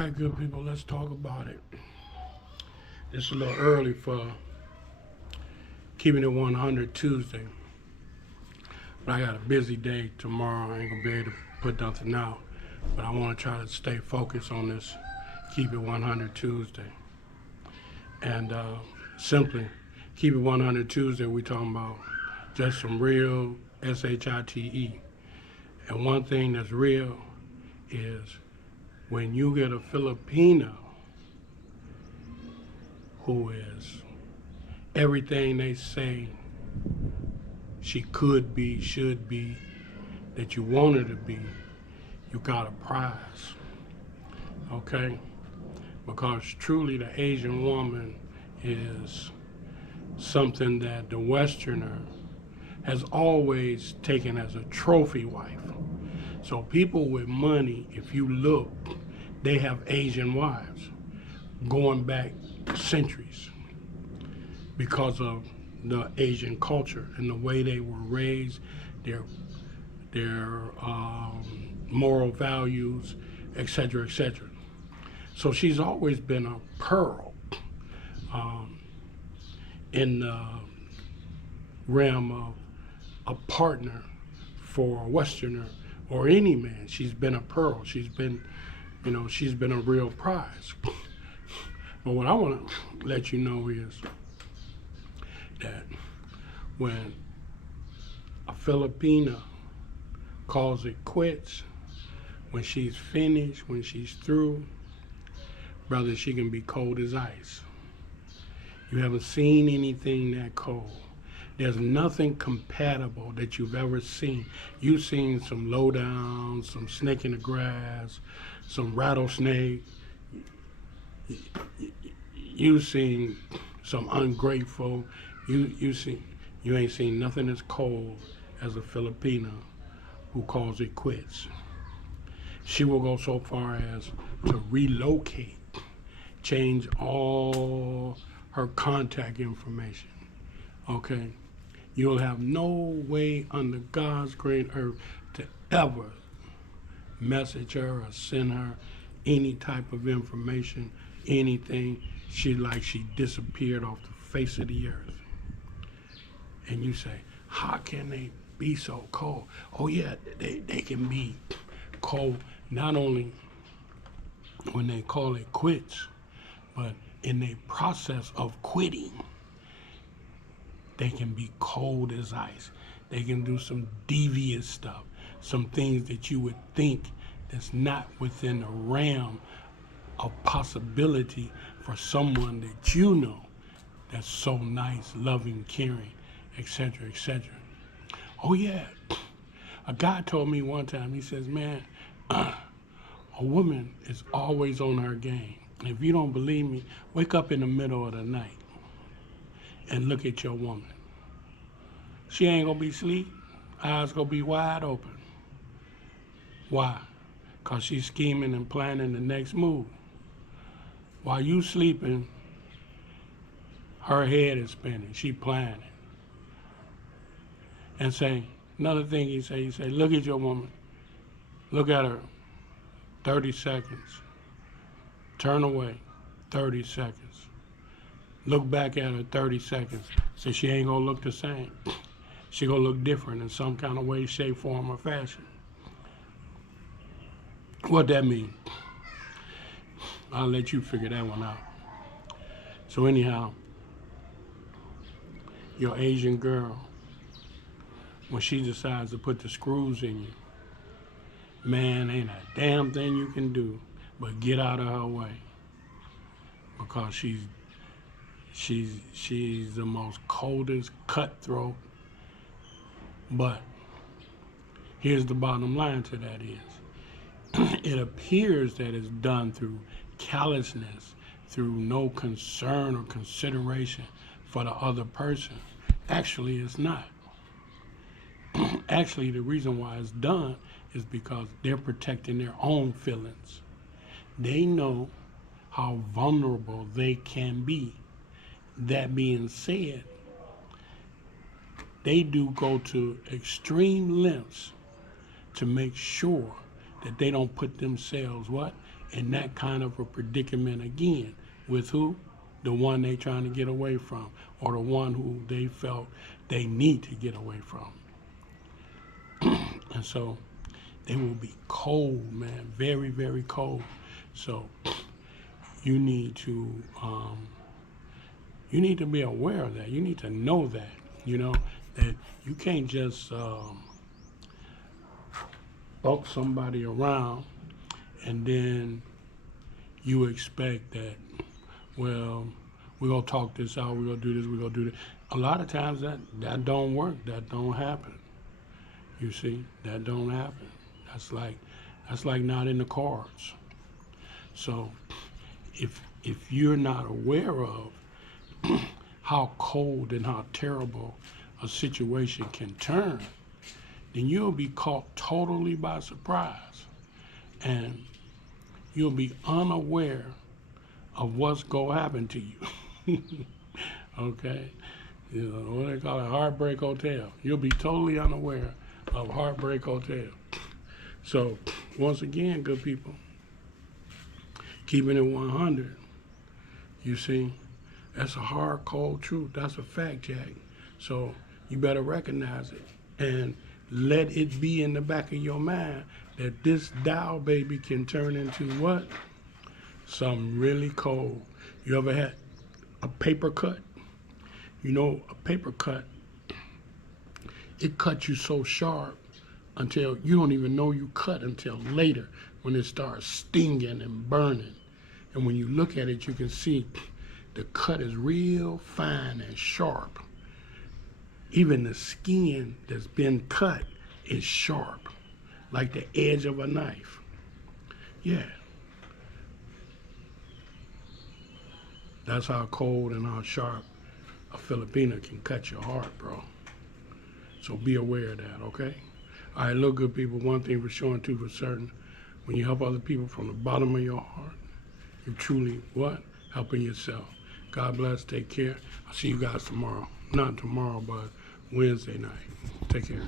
right, good people, let's talk about it. It's a little early for keeping it 100 Tuesday, but I got a busy day tomorrow. I ain't gonna be able to put nothing out, but I want to try to stay focused on this Keep It 100 Tuesday. And simply, Keep It 100 Tuesday, we talking about just some real SHITE. And one thing that's real is when you get a Filipina who is everything they say she could be, should be, that you want her to be, you got a prize, okay? Because truly the Asian woman is something that the Westerner has always taken as a trophy wife. So people with money, if you look, they have Asian wives going back centuries because of the Asian culture and the way they were raised, their moral values, etc., etc. So she's always been a pearl in the realm of a partner for a Westerner or any man. She's been a pearl. She's been a real prize. But what I want to let you know is that when a Filipina calls it quits, when she's finished, when she's through, brother, she can be cold as ice. You haven't seen anything that cold. There's nothing compatible that you've ever seen. You've seen some lowdown, some snake in the grass, some rattlesnake. You've seen some ungrateful. You ain't seen nothing as cold as a Filipina who calls it quits. She will go so far as to relocate, change all her contact information. Okay? You'll have no way under God's great earth to ever message her or send her any type of information, anything. She disappeared off the face of the earth. And you say, how can they be so cold? Oh yeah, they can be cold not only when they call it quits, but in the process of quitting. They can be cold as ice. They can do some devious stuff, some things that you would think that's not within the realm of possibility for someone that you know that's so nice, loving, caring, etc., etc. Oh yeah, a guy told me one time, he says, man, a woman is always on her game. If you don't believe me, wake up in the middle of the night and look at your woman. She ain't gonna be asleep, eyes gonna be wide open. Why? Because she's scheming and planning the next move. While you sleeping, her head is spinning, she planning. And say, another thing he say, look at your woman, look at her, 30 seconds. Turn away, 30 seconds. Look back at her, 30 seconds. So she ain't gonna look the same. She gonna look different in some kind of way, shape, form, or fashion. What that mean? I'll let you figure that one out. So anyhow, your Asian girl, when she decides to put the screws in you, man, ain't a damn thing you can do but get out of her way, because she's the most coldest, cutthroat. But here's the bottom line to that is, it appears that it's done through callousness, through no concern or consideration for the other person. Actually, it's not. Actually, the reason why it's done is because they're protecting their own feelings. They know how vulnerable they can be. That being said, they do go to extreme lengths to make sure that they don't put themselves, what? in that kind of a predicament again. With who? The one they trying to get away from, or the one who they felt they need to get away from. And so they will be cold, man, very, very cold. So you need to be aware of that. You need to know that, that you can't just bulk somebody around and then you expect that, well, we're going to talk this out, we're going to do this, we're going to do that. A lot of times that don't work, that don't happen. You see, that don't happen. That's like not in the cards. So if you're not aware of how cold and how terrible a situation can turn, then you'll be caught totally by surprise. And you'll be unaware of what's going to happen to you. Okay? What they call it, Heartbreak Hotel. You'll be totally unaware of Heartbreak Hotel. So, once again, good people, keeping it 100, you see, that's a hard, cold truth. That's a fact, Jack. So, you better recognize it and let it be in the back of your mind that this dial baby can turn into what? Something really cold. You ever had a paper cut? A paper cut, it cuts you so sharp until you don't even know you cut until later when it starts stinging and burning. And when you look at it, you can see the cut is real fine and sharp. Even the skin that's been cut is sharp, like the edge of a knife. Yeah. That's how cold and how sharp a Filipina can cut your heart, bro. So be aware of that, okay? All right, look, good people, one thing for sure and two for certain. When you help other people from the bottom of your heart, you're truly, what? Helping yourself. God bless, take care. I'll see you guys tomorrow. Not tomorrow, but Wednesday night. Take care.